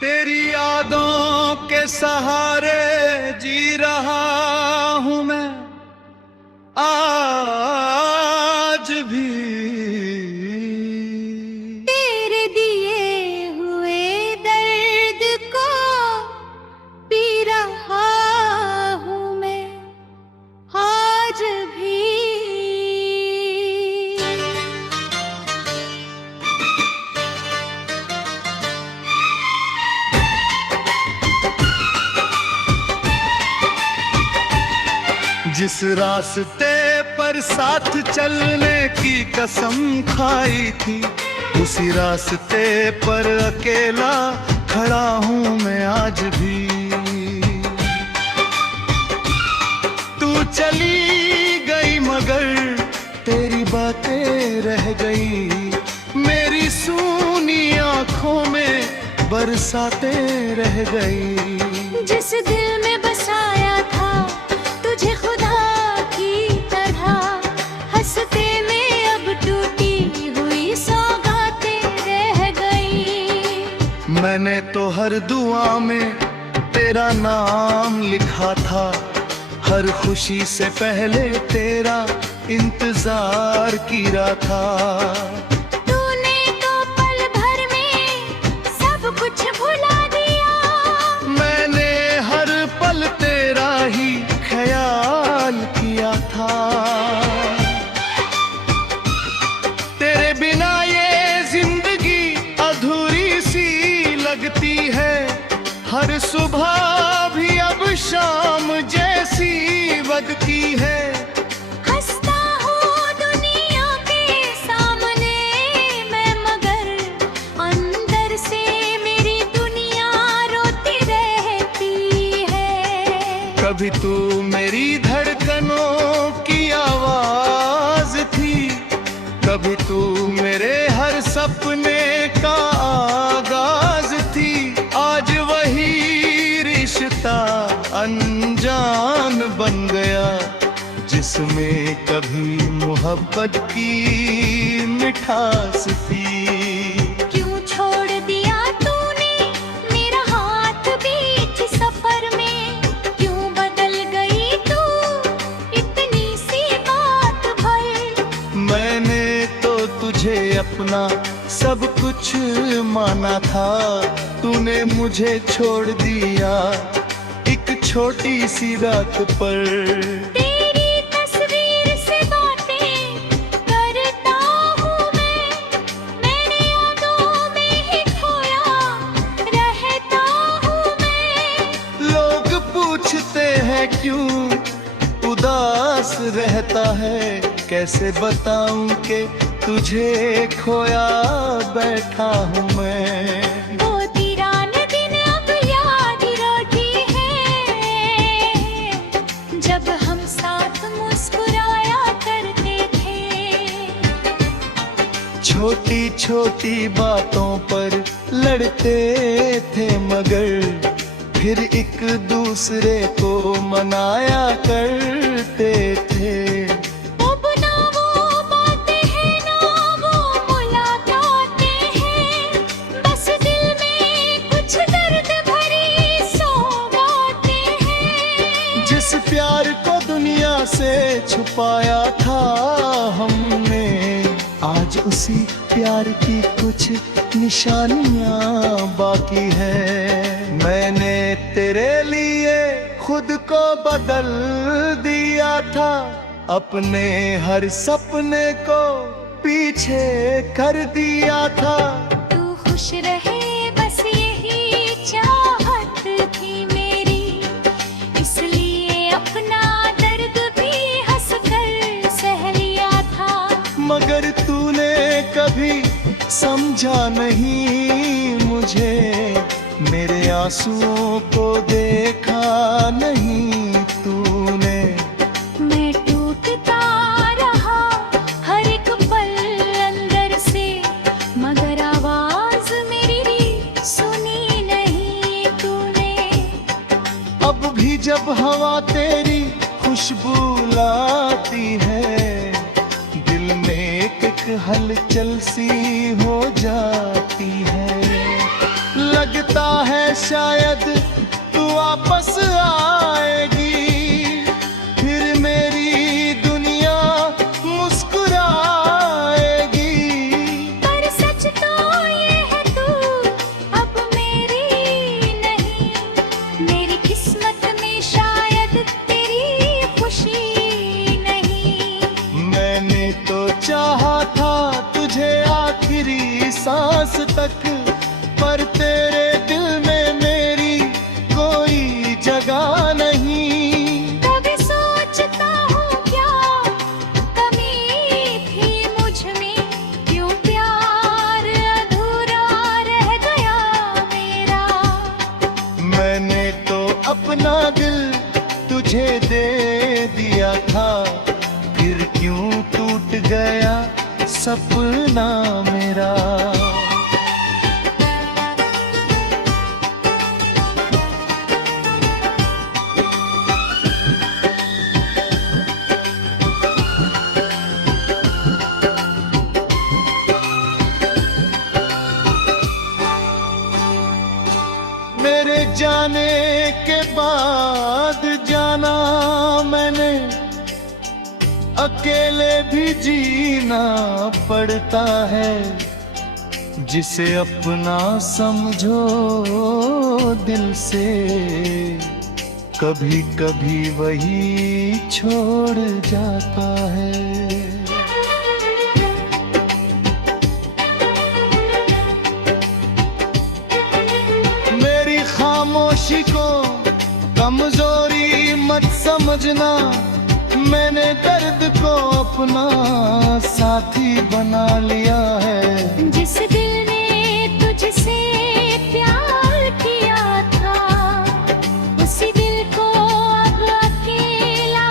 तेरी यादों के सहारे जी रहा हूं मैं आज भी। तेरे दिए हुए दर्द को पी रहा हूं मैं आज भी। जिस रास्ते पर साथ चलने की कसम खाई थी, उसी रास्ते पर अकेला खड़ा हूं मैं आज भी। तू चली गई मगर तेरी बातें रह गई, मेरी सूनी आंखों में बरसातें रह गई। जिस दिल में बसाया था तुझे खुदा की तरह, हंसते में अब टूटी हुई सौगातें रह गई। मैंने तो हर दुआ में तेरा नाम लिखा था, हर खुशी से पहले तेरा इंतजार किया था। तूने तो पल भर में सब कुछ भुला दिया, मैंने हर पल तेरा ही ख्याल किया था। तेरे बिना ये जिंदगी अधूरी सी लगती है, हर सुबह भी अब शाम जैसी बदती है। हंसता हूँ दुनिया के सामने मैं, मगर अंदर से मेरी दुनिया रोती रहती है। कभी तू मेरी धड़कनों की आवाज थी, कभी तू मेरे हर सपने का आगाज थी। आज वही रिश्ता अनजान बन गया, जिसमें कभी मोहब्बत की मिठास थी। क्यों छोड़ दिया तूने मेरा हाथ बीच सफर में, क्यों बदल गई तू इतनी सी बात भर। मैंने तो तुझे अपना सब कुछ माना था, तूने मुझे छोड़ दिया एक छोटी सी रात पर। तेरी तस्वीर से बातें करता हूँ मैंने यादों में ही खोया रहता हूँ मैं। लोग पूछते हैं क्यों उदास रहता है, कैसे बताऊं कि तुझे खोया बैठा हूँ मैं। वो दीवाने दिन अब याद रोटी है, जब हम साथ मुस्कुराया करते थे। छोटी छोटी बातों पर लड़ते थे मगर फिर एक दूसरे को मनाया करते थे। अब ना वो बातें हैं ना वो मुलाकातें हैं, बस दिल में कुछ दर्द भरी सौगातें हैं। जिस प्यार को दुनिया से छुपाया था हमने, आज उसी प्यार की कुछ निशानियां बाकी है। मैंने तेरे लिए खुद को बदल दिया था, अपने हर सपने को पीछे कर दिया था। तू खुश रहे बस यही चाहत थी मेरी, इसलिए अपना दर्द भी हंस कर सह लिया था। मगर तूने कभी समझा नहीं मुझे, मेरे आंसुओं को देखा नहीं तूने। मैं टूटता रहा हर एक पल अंदर से, मगर आवाज मेरी सुनी नहीं तूने। अब भी जब हवा तेरी खुशबू लाती है, दिल में एक हलचल सी हो जाती है। लगता है शायद तू वापस आएगी, फिर मेरी दुनिया मुस्कुराएगी। पर सच तो ये है तू अब मेरी नहीं, मेरी किस्मत में शायद तेरी खुशी नहीं। मैंने तो चाहा था तुझे आखिरी सांस तक, पर तेरे दिल में मेरी कोई जगह नहीं। कभी सोचता हूँ क्या कमी थी मुझ में, क्यों प्यार अधूरा रह गया मेरा। मैंने तो अपना दिल तुझे दे दिया था, फिर क्यों टूट गया सपना मेरा। मेरे जाने के बाद जाना मैंने, अकेले भी जीना पड़ता है। जिसे अपना समझो दिल से, कभी कभी वही छोड़ जाता है। मेरी खामोशी को कमजोरी मत समझना, मैंने दर्द को अपना साथी बना लिया है। जिस दिल ने तुझसे प्यार किया था, उसी दिल को अब अकेला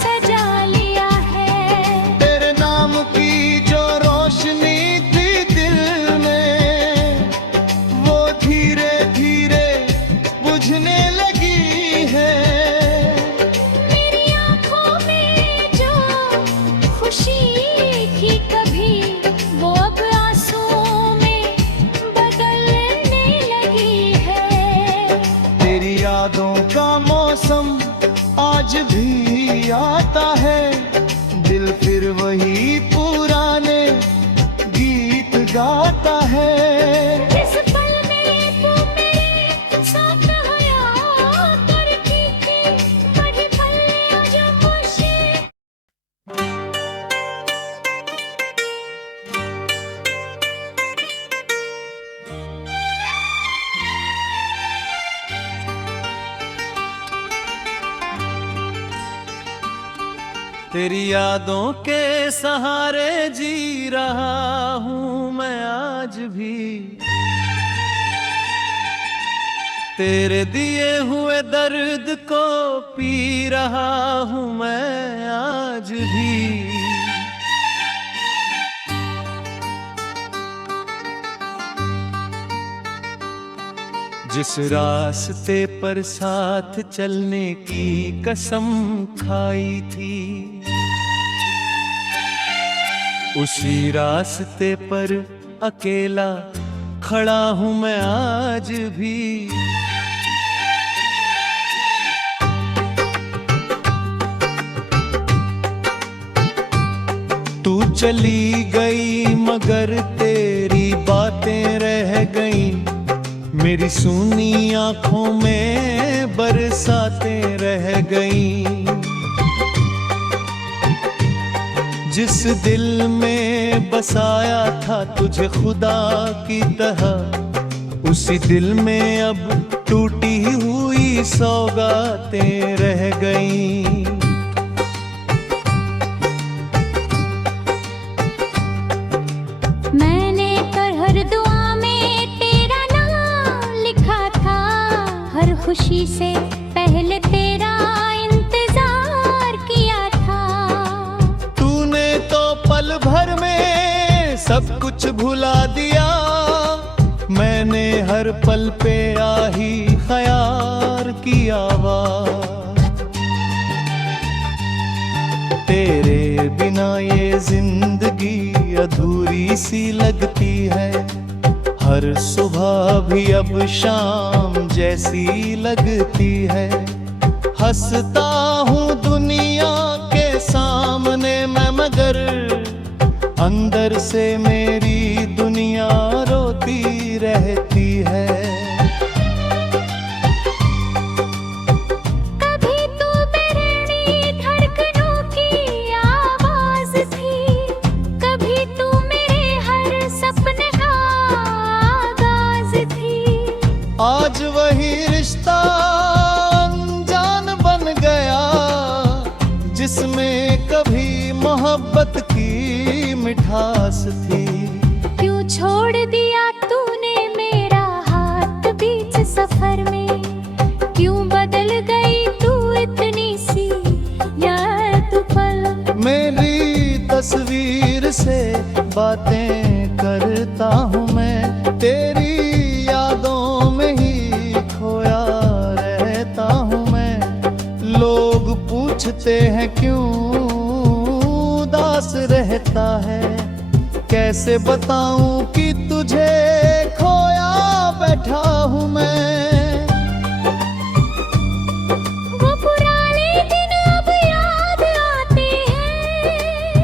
सजा लिया है। तेरे नाम की जो रोशनी थी दिल में, वो धीरे धीरे बुझने लगी है। मेरी आँखों में जो खुशी थी कभी, वो अब आंसुओं में बदलने लगी है। तेरी यादों का मौसम आज भी आता है, दिल फिर वही पुराने गीत गाता है। जिस पल में तू मेरे साथ आया करती थी, वही पल आज मुझे। तेरी यादों के सहारे जी रहा हूँ मैं आज भी, तेरे दिए हुए दर्द को पी रहा हूँ मैं आज भी। जिस रास्ते पर साथ चलने की कसम खाई थी, उसी रास्ते पर अकेला खड़ा हूँ मैं आज भी। तू चली गई मगर तेरी बातें रह गईं, मेरी सूनी आंखों में बरसातें रह गईं। जिस दिल में बसाया था तुझे खुदा की तरह, उसी दिल में अब टूटी हुई सौगातें रह गईं। मैंने तो हर दुआ में तेरा नाम लिखा था, हर खुशी से पहले तेरा इंतजार किया था। तूने तो पल भर में सब कुछ भुला दिया, मैंने हर पल पे आही ख्याल की आवाज। तेरे बिना ये जिंदगी अधूरी सी लगती है, हर सुबह भी अब शाम जैसी लगती है। हंसता हूँ दुनिया के सामने मैं, मगर अंदर से मेरी दुनिया रोती रहती है। कभी तू मेरी धड़कनों की आवाज थी, कभी तू मेरे हर सपने का आगाज थी। आज वही रिश्ता अनजान बन गया, जिसमें कभी मोहब्बत की मिठास थी। क्यों छोड़ दिया तूने मेरा हाथ बीच सफर में, क्यों बदल गई तू इतनी सी याद पल। मेरी तस्वीर से बातें करता हूँ मैं, तेरी यादों में ही खोया रहता हूँ मैं। लोग पूछते हैं क्यों उदास रहता है, कैसे बताऊं कि तुझे खोया बैठा हूँ मैं। वो पुराने दिन अब याद आते हैं,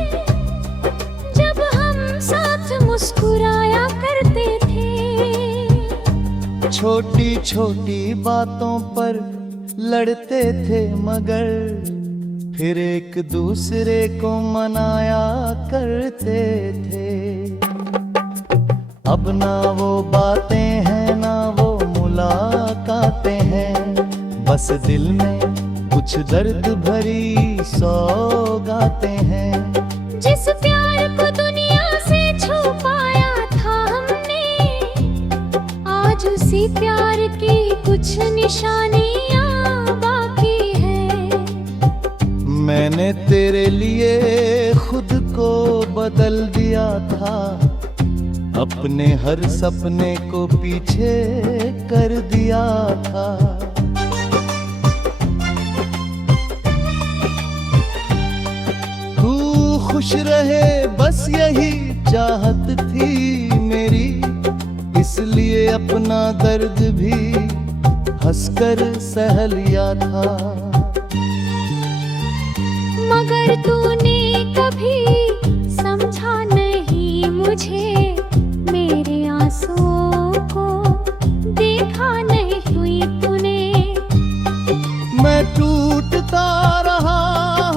जब हम साथ मुस्कुराया करते थे। छोटी छोटी बातों पर लड़ते थे, मगर फिर एक दूसरे को मनाया करते थे। अब ना वो बातें हैं ना वो मुलाकातें हैं, बस दिल में कुछ दर्द भरी सौगातें हैं। जिस प्यार को दुनिया से छुपाया था हमने, आज उसी प्यार की कुछ निशानियां बाकी हैं। मैंने तेरे लिए खुद को बदल दिया था, अपने हर सपने को पीछे कर दिया था। तू खुश रहे बस यही चाहत थी मेरी, इसलिए अपना दर्द भी हंसकर सह लिया था। मगर तूने कभी समझा नहीं मुझे, मेरे आंसुओं को देखा नहीं हुई तूने। मैं टूटता रहा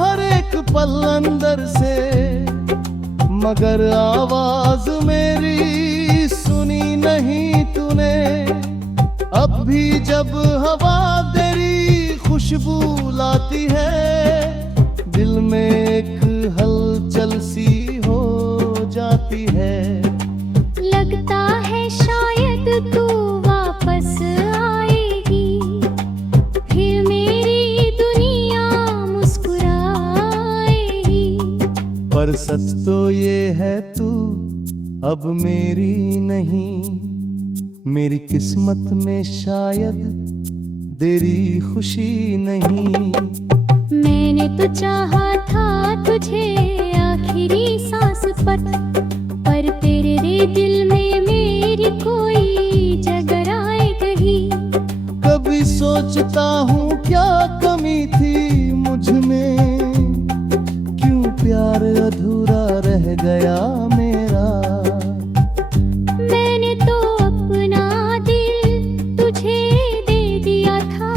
हर एक पल अंदर से, मगर आवाज मेरी सुनी नहीं तूने। अब भी जब हवा तेरी खुशबू लाती है, दिल में एक हलचल सी हो जाती है। लगता है शायद तू वापस आएगी, फिर मेरी दुनिया मुस्कुराएगी। पर सच तो ये है तू अब मेरी नहीं, मेरी किस्मत में शायद तेरी खुशी नहीं। मैंने तो चाहा था तुझे आखिरी सांस पर तेरे दिल में मेरी कोई जगह आए गई। कभी सोचता हूँ क्या कमी थी मुझ में, क्यों प्यार अधूरा रह गया मेरा। मैंने तो अपना दिल तुझे दे दिया था,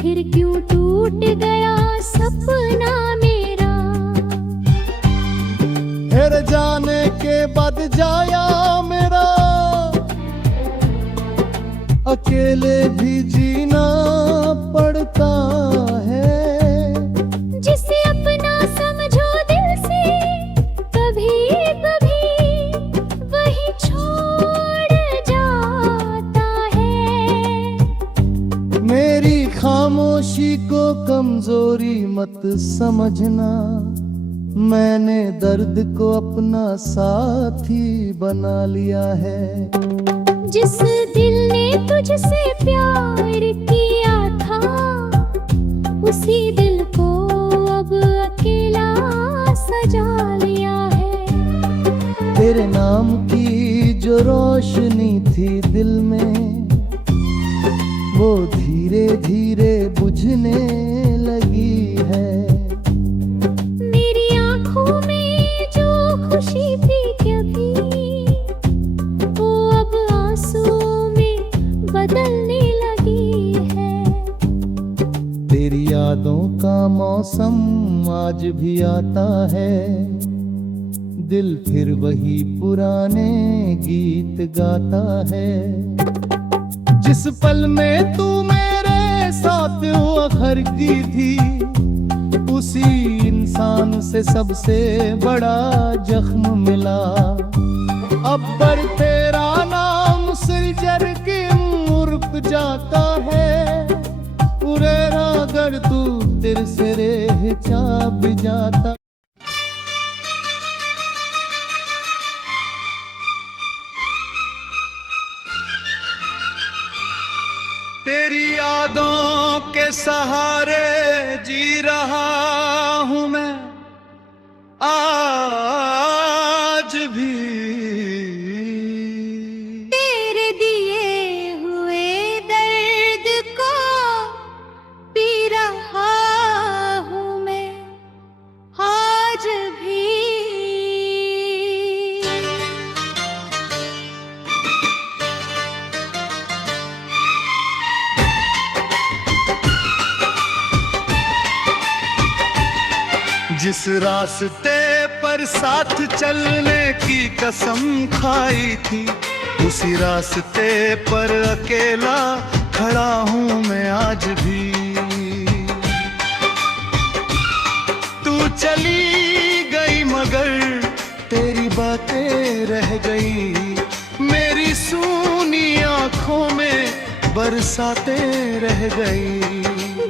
फिर क्यों टूट गया सपना मेरा। तेरे जाने के बाद जाया मेरा, अकेले भी जीना पड़ता है। जिसे अपना समझो दिल से, कभी कभी वही छोड़ जाता है। मेरी खामोशी को कमजोरी मत समझना, मैंने दर्द को अपना साथी बना लिया है। जिस दिल ने तुझसे प्यार किया था, उसी दिल को अब अकेला सजा लिया है। तेरे नाम की जो रोशनी थी दिल में वो धीरे धीरे बुझने लगी है। मेरी आंखों में जो खुशी थी कभी, वो अब आंसुओं में बदलने लगी है। तेरी यादों का मौसम आज भी आता है, दिल फिर वही पुराने गीत गाता है। जिस पल में तू मेरे साथ हुआ करती थी, उसी इंसान से सबसे बड़ा जख्म मिला। अब पर तेरा नाम सिरजर के मुर्क जाता है, उरेरा अगर तू तेरे से रेह चाप जाता। तेरी यादों के सहारे जी रहा हूँ मैं आज भी। तेरे दिए हुए दर्द को पी रहा हूँ मैं आज भी। जिस रास्ते पर साथ चलने की कसम खाई थी, उसी रास्ते पर अकेला खड़ा हूँ मैं आज भी। तू चली गई मगर तेरी बातें रह गई, मेरी सूनी आंखों में बरसातें रह गई।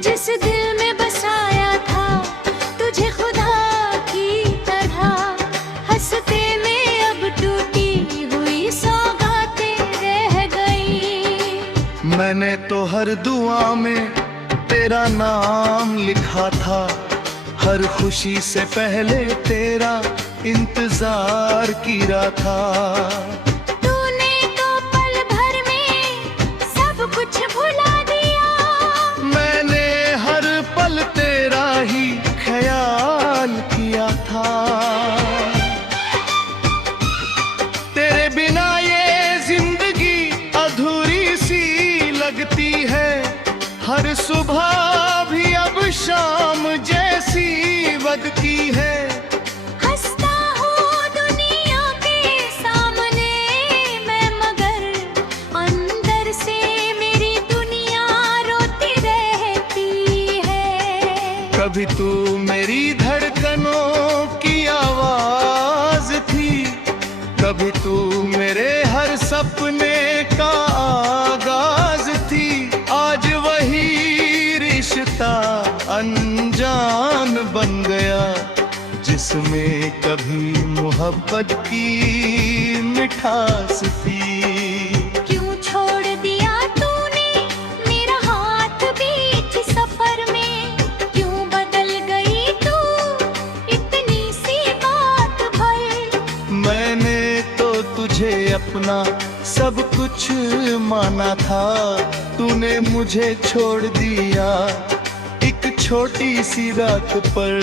जिस दिल में बसाया था तुझे खुदा की तरह, हंसते में अब टूटी हुई सौगातें रह गई। मैंने तो हर दुआ में तेरा नाम लिखा था, हर खुशी से पहले तेरा इंतजार किया था। तूने तो पल भर में सब कुछ भुला दिया, मैंने हर पल तेरा ही ख्याल किया था। तेरे बिना ये जिंदगी अधूरी सी लगती है, हर सुबह भी अब शाम जैसी लगती है। हंसता हूँ दुनिया के सामने मैं, मगर अंदर से मेरी दुनिया रोती रहती है। कभी तू मेरी धड़कनों की आवाज थी, कभी तू मेरे हर सपने का आगाज थी। आज वही रिश्ता अनजान बन गया, जिसमें कभी मोहब्बत की मिठास थी। क्यों छोड़ दिया तूने मेरा हाथ बीच सफर में, क्यों बदल गई तू इतनी सी बात भर। मैंने तो तुझे अपना सब कुछ माना था, तूने मुझे छोड़ दिया एक छोटी सी रात पर।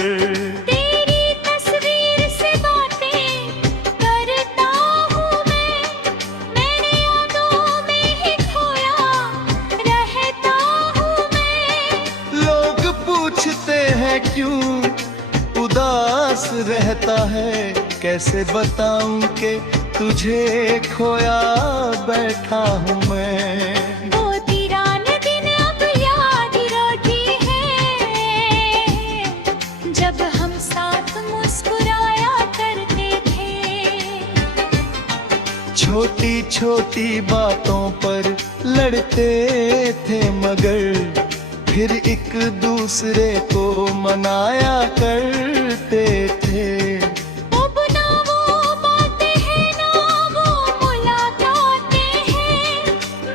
तेरी तस्वीर से बातें करता हूँ मैंने यादों में ही खोया रहता हूँ मैं। लोग पूछते हैं क्यों उदास रहता है, कैसे बताऊं कि तुझे खोया बैठा हूँ मैं। वो तिरान दिन अब याद रोटी है, जब हम साथ मुस्कुराया करते थे। छोटी छोटी बातों पर लड़ते थे मगर फिर एक दूसरे को मनाया करते थे। अब ना वो बातें हैं ना वो मुलाकातें हैं,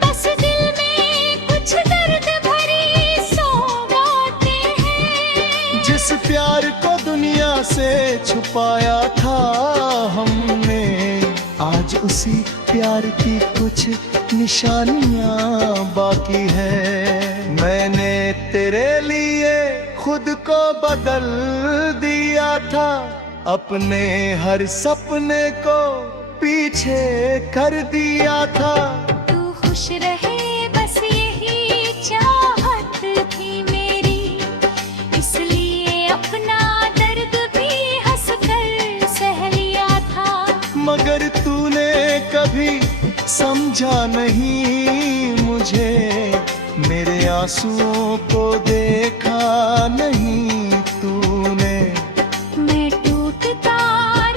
बस दिल में कुछ दर्द भरी सौगातें हैं। जिस प्यार को दुनिया से छुपाया था हमने, आज उसी प्यार की कुछ निशानियां बाकी है। मैंने तेरे लिए खुद को बदल दिया था, अपने हर सपने को पीछे कर दिया था। तू खुश रहे बस यही चाहत थी मेरी, इसलिए अपना दर्द भी हंसकर सह लिया था। मगर तूने कभी समझा नहीं मुझे, मेरे आंसुओं को देखा नहीं तूने। मैं टूटता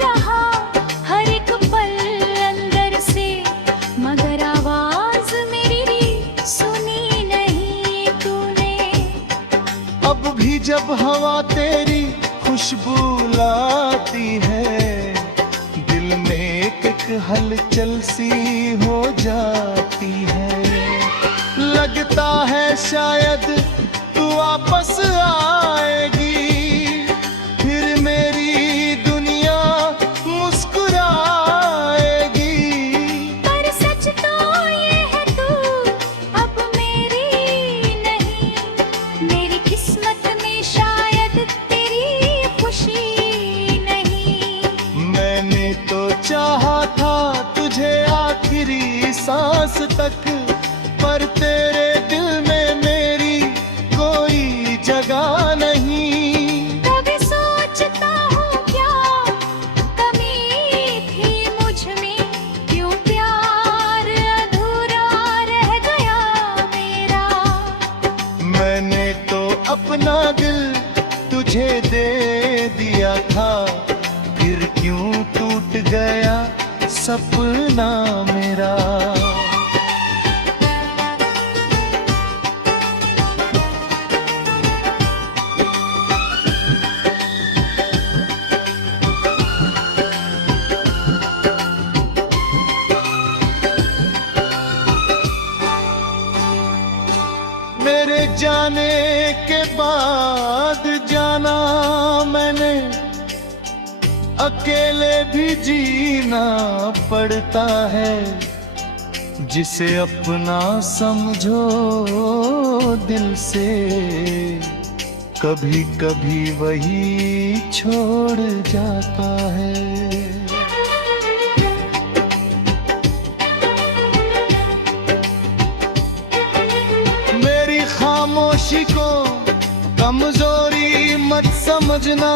रहा हर एक पल अंदर से, मगर आवाज मेरी सुनी नहीं तूने। अब भी जब हवा तेरी खुशबू लाती है, दिल में एक हलचल सी हो जाती है। लगता है शायद तू वापस आएगी, फिर मेरी दुनिया मुस्कुराएगी। पर सच तो ये है तू अब मेरी नहीं, मेरी किस्मत में शायद तेरी खुशी नहीं। मैंने तो चाहा था तुझे आखिरी सांस तक, पर तेरे दिल में मेरी कोई जगह नहीं। कभी सोचता हूँ क्या कमी थी मुझ में, क्यों प्यार अधूरा रह गया मेरा। मैंने तो अपना दिल तुझे दे दिया था, फिर क्यों टूट गया सपना मेरा। मेरे जाने के बाद जाना मैंने, अकेले भी जीना पड़ता है। जिसे अपना समझो दिल से, कभी कभी वही छोड़ जाता है। मेरी खामोशी को कमजोरी मत समझना,